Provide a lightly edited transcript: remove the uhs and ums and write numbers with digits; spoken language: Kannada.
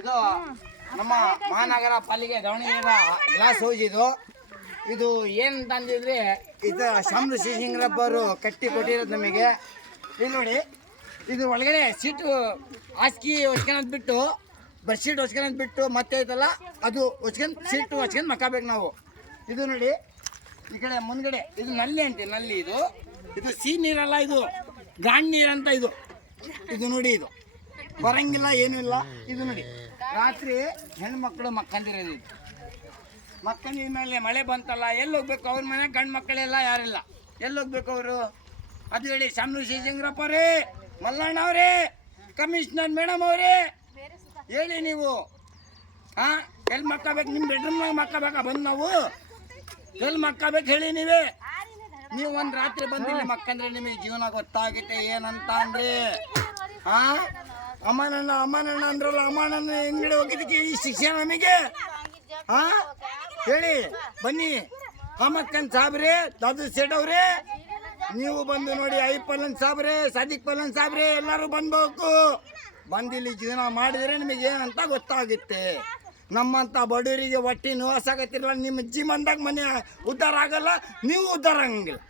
ಇದು ನಮ್ಮ ಮಹಾನಗರ ಪಾಲಿಕೆ ದಾವಣಗೆರೆ ಗ್ಲಾಸ್ ಹೌಸ್ ಇದು ಏನು ತಂದಿದ್ರೆ ಇದು ಶಾಮರು ಶಿಶಿಂಗ್ರಪ್ಪ ಅವರು ಕಟ್ಟಿ ಕೊಟ್ಟಿರೋದು ನಮಗೆ. ಇಲ್ಲಿ ನೋಡಿ, ಇದು ಒಳಗಡೆ ಸೀಟು ಹಾಸಿಗೆ ಹೊಚ್ಕೊಳೋದು ಬಿಟ್ಟು ಬೆಡ್ಶೀಟ್ ಹೊಚ್ಕೊಳೋದು ಬಿಟ್ಟು ಮತ್ತೆ ಐತಲ್ಲ ಅದು ಹೊಚ್ಕೊಂಡು ಸೀಟು ಹೊಚ್ಕೊಂಡು ಮಕ್ಕಬೇಕು ನಾವು. ಇದು ನೋಡಿ ಈ ಕಡೆ ಮುಂದ್ಗಡೆ ಇದು ನಲ್ಲಿ ಅಂತೀವಿ, ನಲ್ಲಿ ಇದು ಸಿಹಿ ನೀರಲ್ಲ, ಇದು ಗಾಂಡ್ ನೀರಂತ. ಇದು ನೋಡಿ, ಇದು ಬರಂಗಿಲ್ಲ ಏನೂ ಇಲ್ಲ. ಇದು ನೋಡಿ ರಾತ್ರಿ ಹೆಣ್ಮಕ್ಳು ಮಕ್ಕಂದಿರೋದು. ಇದು ಮಕ್ಕಂದಿದ ಮೇಲೆ ಮಳೆ ಬಂತಲ್ಲ, ಎಲ್ಲಿ ಹೋಗ್ಬೇಕು? ಅವ್ರ ಮನೆ ಗಂಡು ಮಕ್ಕಳೆಲ್ಲ ಯಾರಿಲ್ಲ, ಎಲ್ಲಿ ಹೋಗ್ಬೇಕು ಅವರು? ಅದು ಹೇಳಿ ಶಾಮರು ಶಿಶಿಂಗ್ರಪ್ಪ ಅವರೇ, ಮಲ್ಲಣ್ಣ ಅವರೇ, ಕಮಿಷನರ್ ಮೇಡಮ್ ಅವರೇ, ಹೇಳಿ ನೀವು ಎಲ್ಲಿ ಮಕ್ಕಬೇಕು? ನಿಮ್ಮ ಬೆಡ್ರೂಮ್ನಾಗ ಮಕ್ಕಬೇಕಾ ಬಂದು ನಾವು? ಎಲ್ಲಿ ಮಕ್ಕಬೇಕು ಹೇಳಿ ನೀವೇ. ನೀವು ಒಂದು ರಾತ್ರಿ ಬಂದಿಲ್ಲ ಮಕ್ಕಂದ್ರೆ ನಿಮಗೆ ಜೀವನ ಗೊತ್ತಾಗುತ್ತೆ ಏನಂತ ಅಂದ್ರೆ. ಅಮ್ಮನಣ್ಣ ಅಂದ್ರಲ್ಲ, ಅಮ್ಮನಣ್ಣ ಹಿಂಗಡೆ ಹೋಗಿದ್ದಕ್ಕೆ ಈ ಶಿಕ್ಷೆ ನಮಗೆ ಹೇಳಿ ಬನ್ನಿ. ಅಮ್ಮಕ್ಕನ್ ಸಾಬ್ರೆ, ದಾದು ಸೇಠ್ ಅವ್ರೆ, ನೀವು ಬಂದು ನೋಡಿ. ಐಪಲ್ಲನ್ ಸಾಬ್ರೆ, ಸಾದಿಕ್ ಪಲ್ಲನ್ ಸಾಬ್ರೆ, ಎಲ್ಲರೂ ಬಂದ್ಬೇಕು. ಬಂದಿಲ್ಲಿ ಜೀವನ ಮಾಡಿದ್ರೆ ನಿಮಗೆ ಏನಂತ ಗೊತ್ತಾಗುತ್ತೆ. ನಮ್ಮಂತ ಬಡವರಿಗೆ ಹೊಟ್ಟೆ ನೋವಾಸಾಗತ್ತಿರಲ್ಲ, ನಿಮ್ಮ ಜೀವನದಾಗ ಮನೆ ಉದ್ಧಾರ ಆಗಲ್ಲ, ನೀವು ಉದ್ಧಾರ ಆಗಂಗಿಲ್ಲ.